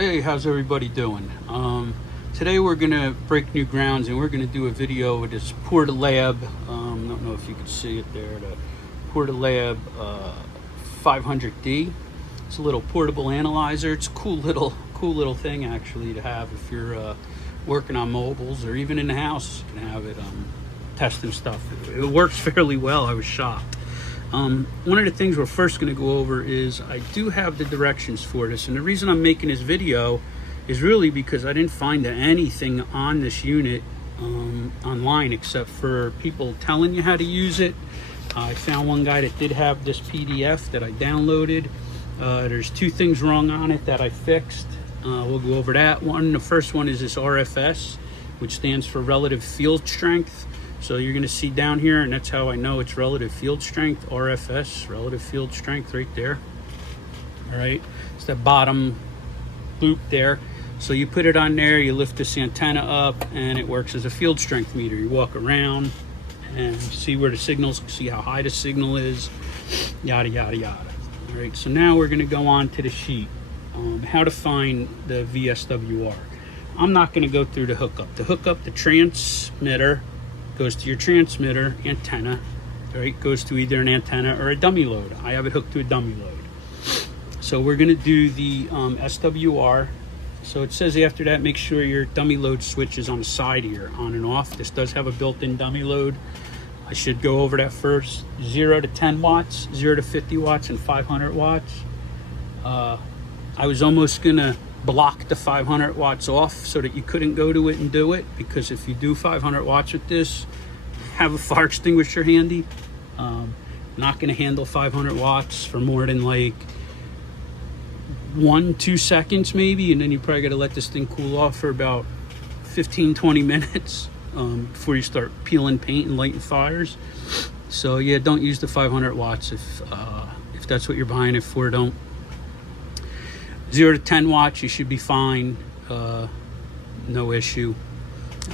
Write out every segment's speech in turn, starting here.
Hey, how's everybody doing? Today we're gonna break new grounds and we're gonna do a video with this Portalab. Don't know if you can see it there. The Portalab 500D. It's a little portable analyzer. It's a cool little thing actually to have if you're working on mobiles or even in the house. You can have it testing stuff. It works fairly well. I was shocked. One of the things we're first going to go over is I do have the directions for this, and the reason I'm making this video is really because I didn't find anything on this unit online except for people telling you how to use it. I found one guy that did have this PDF that I downloaded. There's two things wrong on it that I fixed. We'll go over that one. The first one is this RFS, which stands for relative field strength. So you're going to see down here, and that's how I know it's relative field strength, RFS, relative field strength right there. All right, it's that bottom loop there. So you put it on there, you lift this antenna up, and it works as a field strength meter. You walk around and see where the signals, see how high the signal is, yada, yada, yada. All right, so now we're going to go on to the sheet, how to find the VSWR. I'm not going to go through the hookup. The hookup, the transmitter, goes to your transmitter antenna, right? Goes to either an antenna or a dummy load. I have it hooked to a dummy load. So we're gonna do the SWR. So it says after that, make sure your dummy load switch is on the side here, on and off. This does have a built-in dummy load. I should go over that first. 0 to 10 watts, 0 to 50 watts, and 500 watts. I was almost gonna block the 500 watts off so that you couldn't go to it and do it, because if you do 500 watts with this, have a fire extinguisher handy. Not going to handle 500 watts for more than like 1-2 seconds maybe, and then you probably got to let this thing cool off for about 15-20 minutes before you start peeling paint and lighting fires. So yeah, don't use the 500 watts if that's what you're buying it for. Don't. 0 to 10 watts, you should be fine, no issue.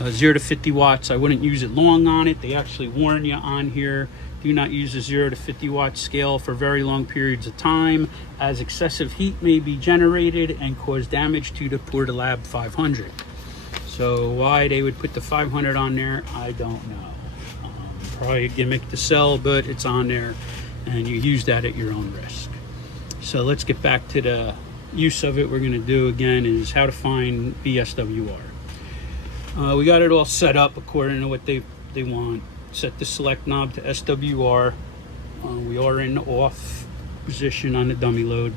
0 to 50 watts, I wouldn't use it long on it. They actually warn you on here, do not use a 0 to 50 watt scale for very long periods of time, as excessive heat may be generated and cause damage to the Portalab 500. So why they would put the 500 on there, I don't know. Probably a gimmick to sell, but it's on there, and you use that at your own risk. So let's get back to the use of it. We're going to do again is how to find VSWR. We got it all set up according to what they want. Set the select knob to SWR. We are in the off position on the dummy load.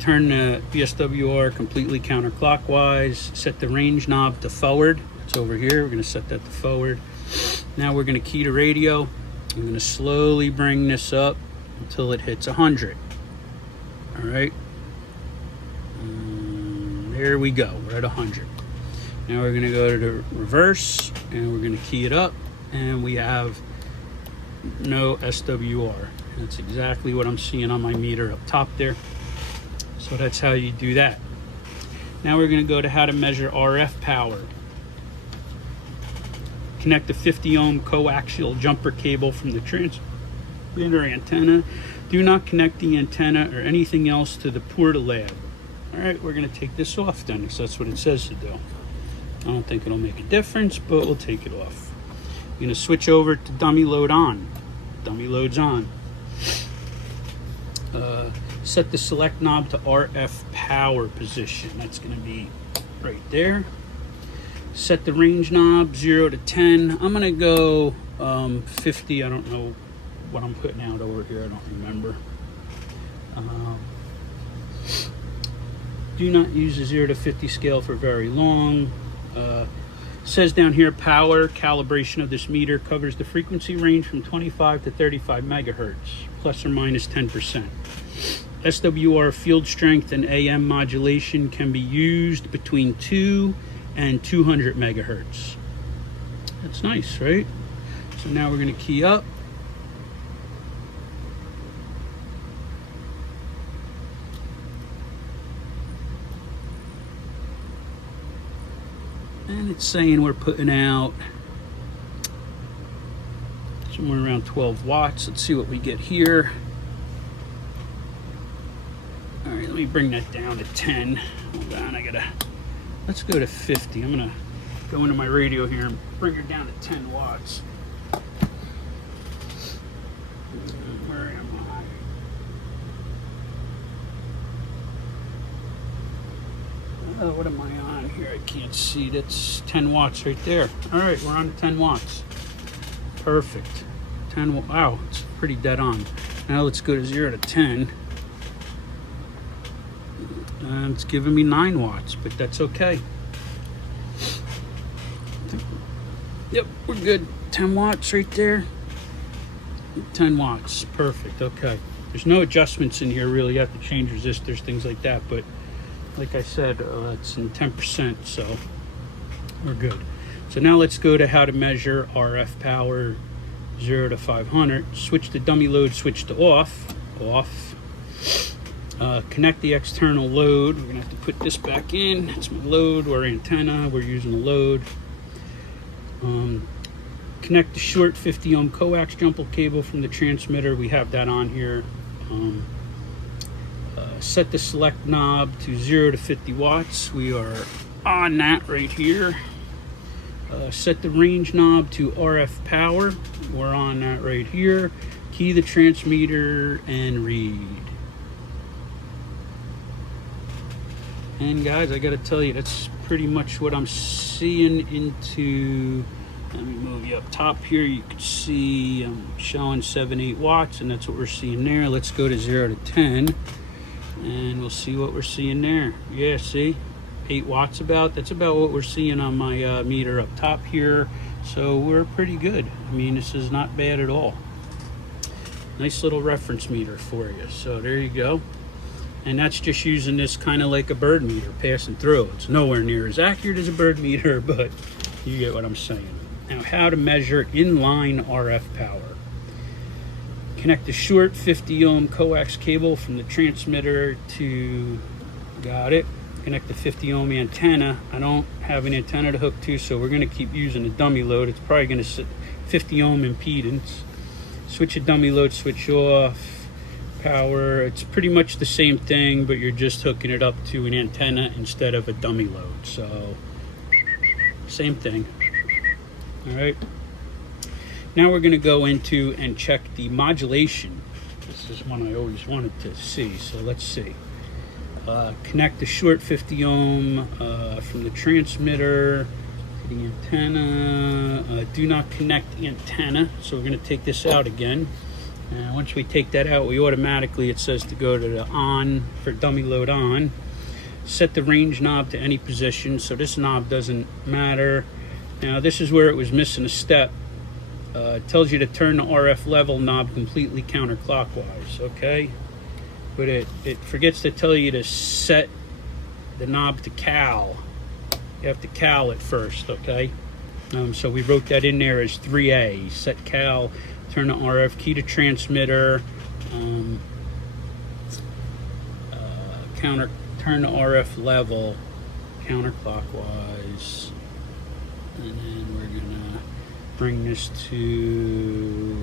Turn the VSWR completely counterclockwise. Set the range knob to forward. It's over here. We're going to set that to forward. Now we're going to key to radio. I'm going to slowly bring this up until it hits 100. All right, there we go. We're at 100. Now we're going to go to the reverse, and we're going to key it up, and we have no SWR. That's exactly what I'm seeing on my meter up top there. So that's how you do that. Now we're going to go to how to measure RF power. Connect the 50 ohm coaxial jumper cable from the transmitter antenna. Do not connect the antenna or anything else to the Portalab. All right, we're going to take this off then, because that's what it says to do. I don't think it'll make a difference, but we'll take it off. We're going to switch over to dummy load on. Dummy load's on. Set the select knob to RF power position. That's going to be right there. Set the range knob 0 to 10. I'm going to go 50. I don't know what I'm putting out over here, I don't remember. Do not use a 0 to 50 scale for very long. Says down here, power calibration of this meter covers the frequency range from 25 to 35 megahertz, plus or minus 10%. SWR field strength and AM modulation can be used between 2 and 200 megahertz. That's nice, right? So now we're going to key up. And it's saying we're putting out somewhere around 12 watts. Let's see what we get here. All right, let me bring that down to 10. Hold on, let's go to 50. I'm gonna go into my radio here and bring her down to 10 watts. Where am I? What am I on here? I can't see. That's 10 watts right there. All right, we're on 10 watts. Perfect. 10. Wow, it's pretty dead on. Now let's go to 0 to 10. And it's giving me 9 watts, but that's okay. Yep, we're good. 10 watts right there. 10 watts, perfect, okay. There's no adjustments in here really. You have to change resistors, things like that, but like I said, it's in 10%, so we're good. So now let's go to how to measure RF power 0 to 500. Switch the dummy load switch to off. Connect the external load. We're gonna have to put this back in. It's my load or antenna. We're using a load. Connect the short 50 ohm coax jumper cable from the transmitter. We have that on here. Set the select knob to 0 to 50 watts. We are on that right here. Set the range knob to RF power. We're on that right here. Key the transmitter and read. And guys, I gotta tell you, that's pretty much what I'm seeing into. Let me move you up top here. You can see I'm showing 7-8 watts, and that's what we're seeing there. Let's go to 0 to 10, and we'll see what we're seeing there. Yeah, see, 8 watts about. That's about what we're seeing on my meter up top here. So we're pretty good. I mean, this is not bad at all. Nice little reference meter for you. So there you go. And that's just using this kind of like a bird meter passing through. It's nowhere near as accurate as a bird meter, but you get what I'm saying. Now, how to measure inline RF power. Connect the short 50 ohm coax cable from the transmitter to, got it. Connect the 50 ohm antenna. I don't have an antenna to hook to, so we're gonna keep using a dummy load. It's probably gonna sit 50 ohm impedance. Switch a dummy load switch off. Power, it's pretty much the same thing, but you're just hooking it up to an antenna instead of a dummy load. So same thing. All right, now we're going to go into and check the modulation. This is one I always wanted to see, so let's see. Connect the short 50 ohm from the transmitter to the antenna. Do not connect the antenna, so we're going to take this out again. And once we take that out, we automatically, it says to go to the on for dummy load on. Set the range knob to any position, so this knob doesn't matter. Now this is where it was missing a step. It tells you to turn the RF level knob completely counterclockwise, okay? But it forgets to tell you to set the knob to cal. You have to cal it first, okay? So we wrote that in there as 3A, set cal. Turn the RF key to transmitter, turn the RF level counterclockwise, and then we're gonna bring this to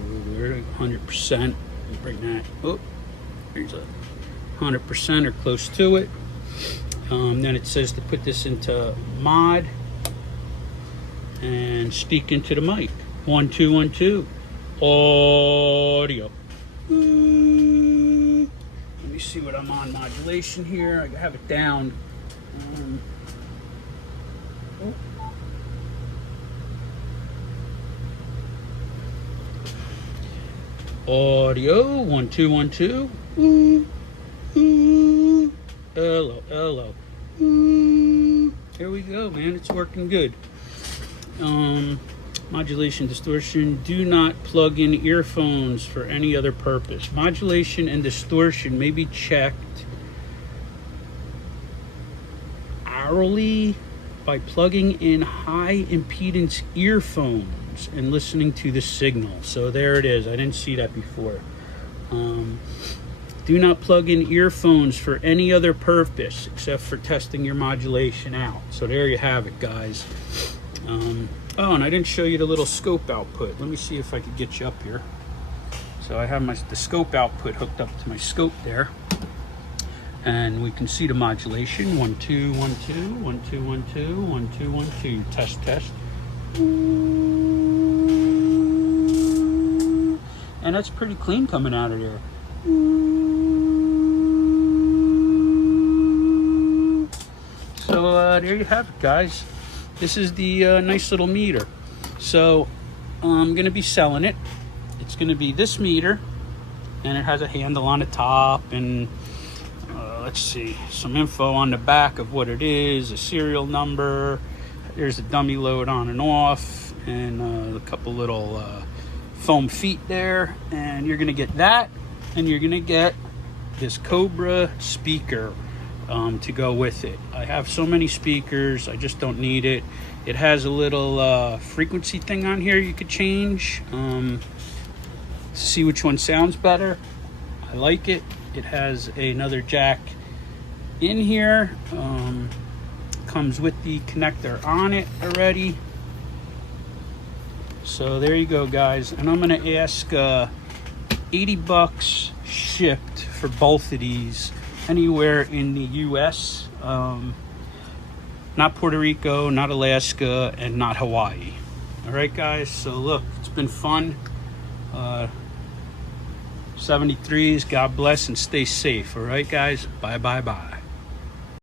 100%. Bring that. Oh, here's a 100% or close to it. Then it says to put this into mod and speak into the mic. 1 2 1 2. Audio. Let me see what I'm on modulation here. I have it down. Audio 1 2 1 2. Hello, hello. Here we go, man. It's working good. Modulation, distortion. Do not plug in earphones for any other purpose. Modulation and distortion may be checked hourly by plugging in high impedance earphones and listening to the signal. So there it is. I didn't see that before. Do not plug in earphones for any other purpose except for testing your modulation out. So there you have it, guys. Oh, and I didn't show you the little scope output. Let me see if I could get you up here. So I have the scope output hooked up to my scope there. And we can see the modulation. 1 2 1 2 1 2 1 2 1 2 1 2. Test test. And that's pretty clean coming out of there. So there you have it, guys. This is the nice little meter. So I'm gonna be selling it. It's gonna be this meter, and it has a handle on the top, and let's see, some info on the back of what it is, a serial number. There's a dummy load on and off, and a couple little foam feet there. And you're gonna get that, and you're gonna get this Cobra speaker to go with it. I have so many speakers, I just don't need it. It has a little frequency thing on here you could change. See which one sounds better. I like it. It has another jack in here. Comes with the connector on it already. So there you go, guys. And I'm gonna ask $80 shipped for both of these anywhere in the US. Not Puerto Rico, not Alaska, and not Hawaii. All right, guys. So look, it's been fun. 73s, God bless and stay safe. All right, guys. Bye, bye, bye.